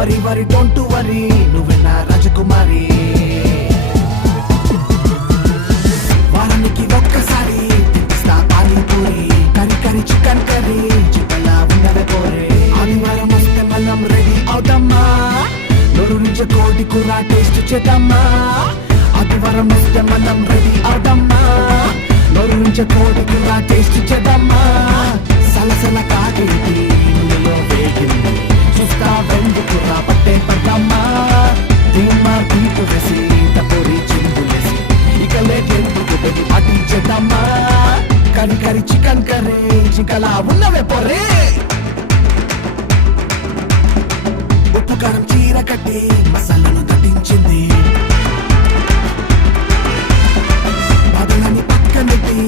వరి వరి డోంట్ వరి నువ్వే నా రాజకుమారి వారానికి ఒక్కసారి తినిపిస్తా పానీపూరి కరి కరి చికెన్ కర్రీ చికెన్లా ఉన్నదే పోరే ఆదివారం వస్తే మనం రెడీ అవుతామా నోరు నుంచి కోడి కూర టేస్ట్ చేద్దామా ఆదివారం వస్తే మనం రెడీ అవుతామా నోరు నుంచి కోడి కూర టేస్ట్ చేద్దామా సలసల కాగేది నూనెలో వేగింది చూస్తా వెందుకు పట్టే పడ్డామా ధీమా బీటు వేసి తపోరి చిందులేసి ఇక లేకెందుకు పెట్టి పాటించేద్దామా కరి కరి చికెన్ కర్రీ చికలా ఉన్నవే పొర్రే ఉప్పు కారం చీర కట్టి మసాలాను దట్టించింది బాధలని పక్కనెట్టి